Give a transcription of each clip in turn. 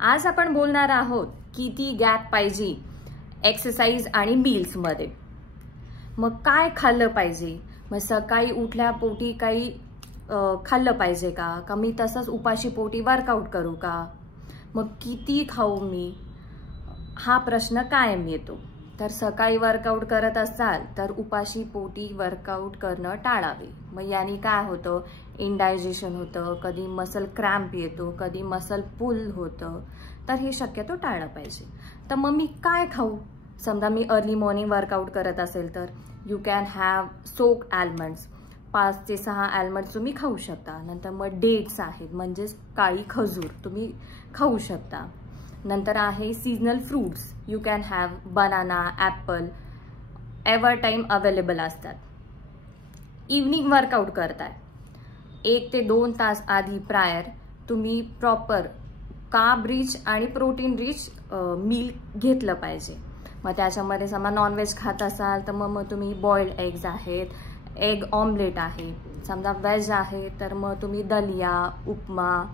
आज आपण बोलणार आहोत किती गॅप पाहिजे एक्सरसाइज आणि मील्स मध्ये। मग काय खाल्लं पाहिजे, मग सकाळी उठल्या पोटी काही खाल्लं पाहिजे का मी तसंच उपाशी पोटी वर्कआउट करू का, मग किती खाऊ मी, हा प्रश्न कायम येतो। तर सकाळी वर्कआउट करत असाल तर उपाशी पोटी वर्कआउट करणं टाळावे। मग याने काय होतं, इंडायजेशन होतं, कधी मसल क्रॅम्प येतो, कधी मसल पुल होतं, तर हे शक्यतो टाळलं पाहिजे। तर मग मी काय खाऊ, समजा मी अर्ली मॉर्निंग वर्कआउट करत असेल तर you can have soak almonds, 5 ते 6 आल्मंड्स तुम्ही खाऊ शकता। नंतर मग डेट्स आहेत म्हणजेच काळी खजूर तुम्ही खाऊ शकता। नंतर आहे seasonal fruits, you can have banana, Apple, ever time available असतात। इव्हनिंग वर्कआउट करताय 1 ते 2 तास आधी प्रायर तुम्ही प्रॉपर कार्ब रिच आणि प्रोटीन रिच मील घेतलं पाहिजे। मग त्याच्यामध्ये समजा नॉनव्हेज खात असाल तर मग तुम्ही बॉइल्ड एग्स आहेत, एग ऑमलेट आहे, समजा वेज आहे तर मग तुम्ही दलिया, उपमा,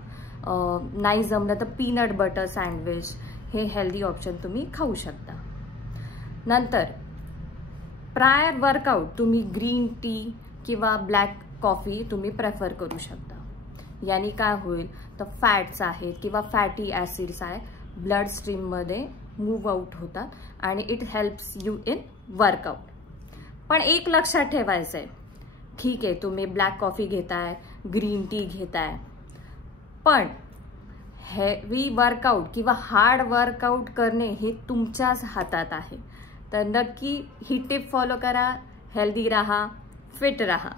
नाही जमलं तर पीनट बटर सँडविच, हे हेल्दी ऑप्शन तुम्ही खाऊ शकता। नंतर प्रायर वर्कआउट तुम्ही ग्रीन टी किंवा ब्लॅक कॉफी तुम्ही प्रेफर करू शकता। याने काय होईल तर फॅट्स आहेत किंवा फॅटी ॲसिड्स आहे ब्लड स्ट्रीममध्ये मूव्ह आउट होतात आणि it helps you in workout. पण एक लक्षात ठेवायचं आहे, ठीक आहे तुम्ही ब्लॅक कॉफी घेताय, ग्रीन टी घेताय, पण हेवी वर्कआउट किंवा हार्ड वर्कआउट करणे हे तुमच्याच हातात आहे। तर नक्की ही टिप फॉलो करा, हेल्दी राहा, फिट राहा।